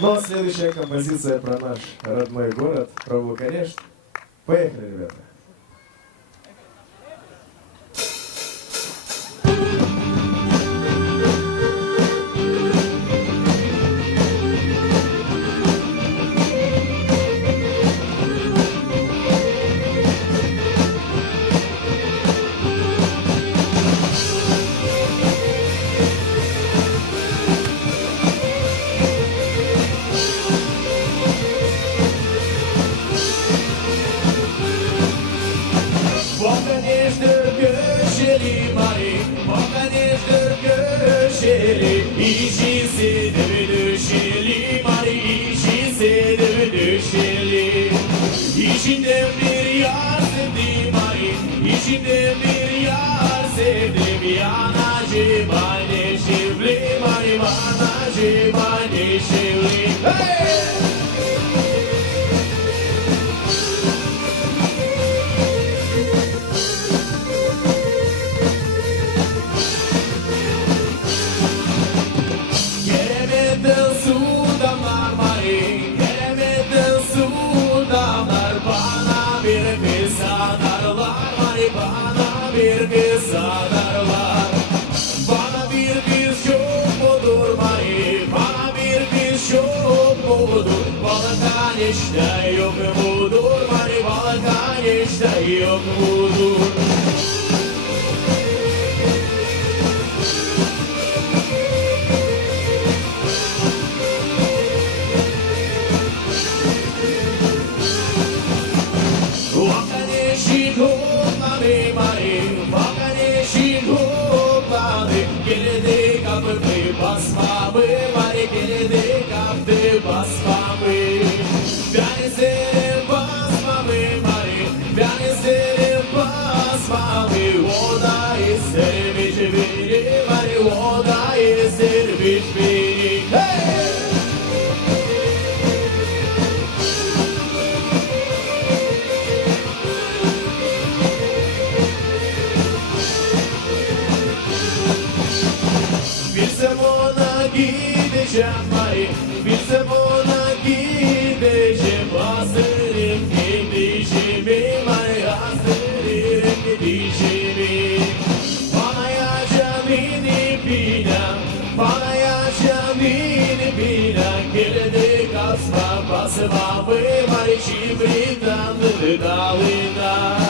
Ну а следующая композиция про наш родной город, про Вуканеш. Поехали, ребята. İşi sevdi düşeli, mari işi sevdi düşeli. İçinde bir yar sevdim mari, içinde bir yar sevdim. Yanacı bana şevli, mari manacı bana şevli. Hey! Bana bir kız adarlar. Bana bir kız çok mudur mari? Bana bir kız çok mudur? Balkaniş'te yok mudur mari? Balkaniş'te yok mudur? Balkaniş'in hoplami mari, Balkaniş'in hoplami. Geldi kapıyı basmamı mari, geldi kapıyı basmamı. Ben isterim basmamı mari, ben isterim basmamı. O da istermiş beni mari, o da istermiş beni. Hey! Bilsem ona gideceğim mari, bilsem ona gideceğim. Hasırım gidişimi mari, hasırım gidişimi. Bana yaşamini bilen, bana yaşamini bilen. Geldi kasma basmamı mari, çivrinden dalından.